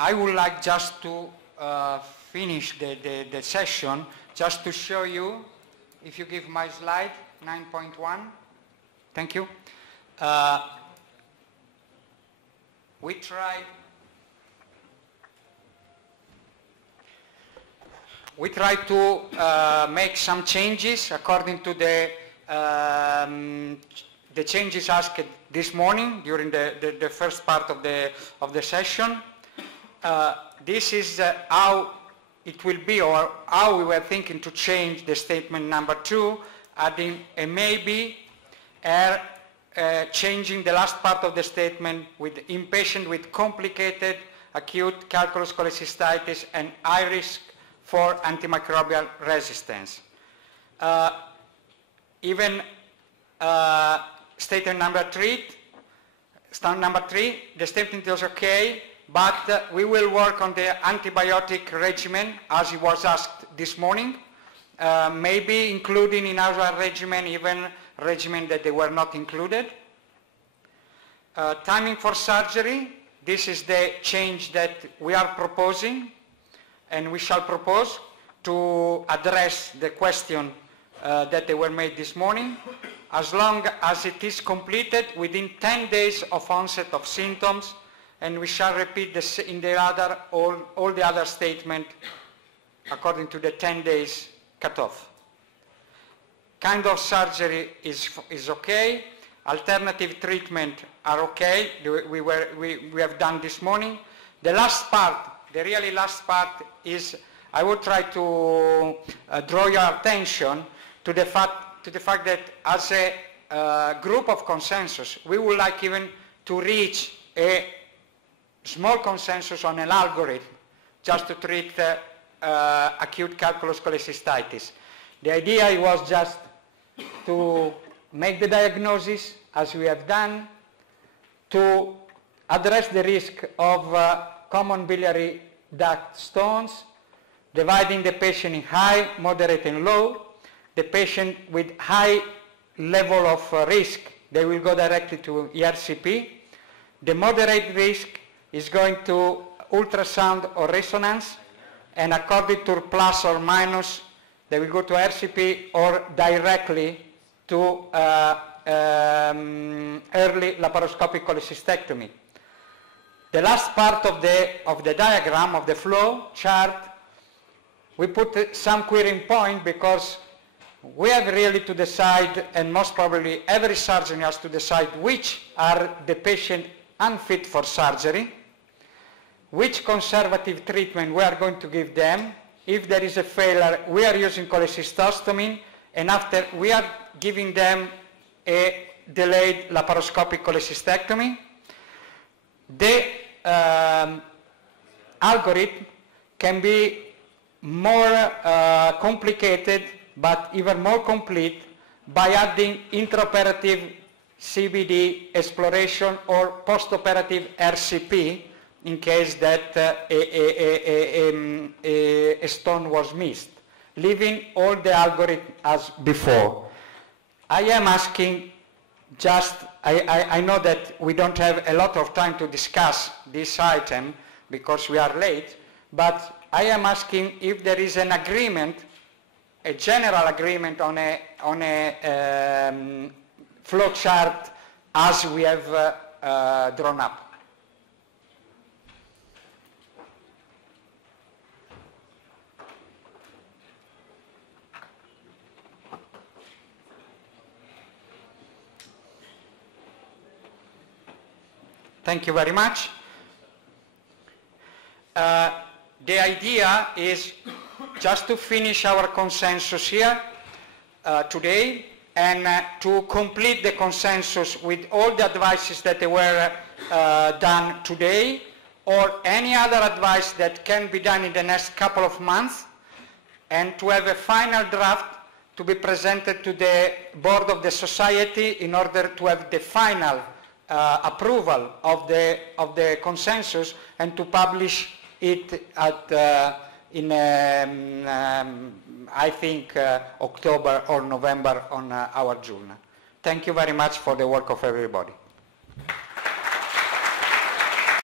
I would like just to finish the session, just to show you, if you give my slide, 9.1. Thank you. We try to make some changes according to the changes asked this morning during the first part of the session. This is how it will be, or how we were thinking to change the statement number 2, adding a maybe, changing the last part of the statement with inpatient with complicated acute calculus cholecystitis and high risk for antimicrobial resistance. Even statement number 3, the statement is okay, but we will work on the antibiotic regimen as it was asked this morning, maybe including in our regimen even regimen that they were not included. Timing for surgery, this is the change that we are proposing and we shall propose to address the question that they were made this morning, as long as it is completed within 10 days of onset of symptoms, and we shall repeat this in the other, all the other statement according to the 10 days cutoff. Kind of surgery is okay. Alternative treatment are okay. We have done this morning. The last part, the really last part is, I would try to draw your attention to the fact that as a group of consensus, we would like even to reach a small consensus on an algorithm just to treat acute calculus cholecystitis. The idea was just to make the diagnosis as we have done, to address the risk of common biliary duct stones, dividing the patient in high, moderate and low. The patient with high level of risk, they will go directly to ERCP. The moderate risk is going to ultrasound or resonance, and according to plus or minus, they will go to RCP or directly to early laparoscopic cholecystectomy. The last part of the diagram, of the flow chart, we put some querying point because we have really to decide, and most probably every surgeon has to decide, which are the patient unfit for surgery, which conservative treatment we are going to give them. If there is a failure, we are using cholecystostomy, and after we are giving them a delayed laparoscopic cholecystectomy. The algorithm can be more complicated, but even more complete by adding intraoperative CBD exploration or postoperative RCP in case that a stone was missed, leaving all the algorithm as before. I am asking just, I know that we don't have a lot of time to discuss this item because we are late, but I am asking if there is an agreement, a general agreement on a flow chart as we have drawn up. Thank you very much. The idea is just to finish our consensus here today, and to complete the consensus with all the advices that were done today, or any other advice that can be done in the next couple of months, and to have a final draft to be presented to the board of the society in order to have the final approval of the consensus, and to publish it at I think October or November on our journal. Thank you very much for the work of everybody.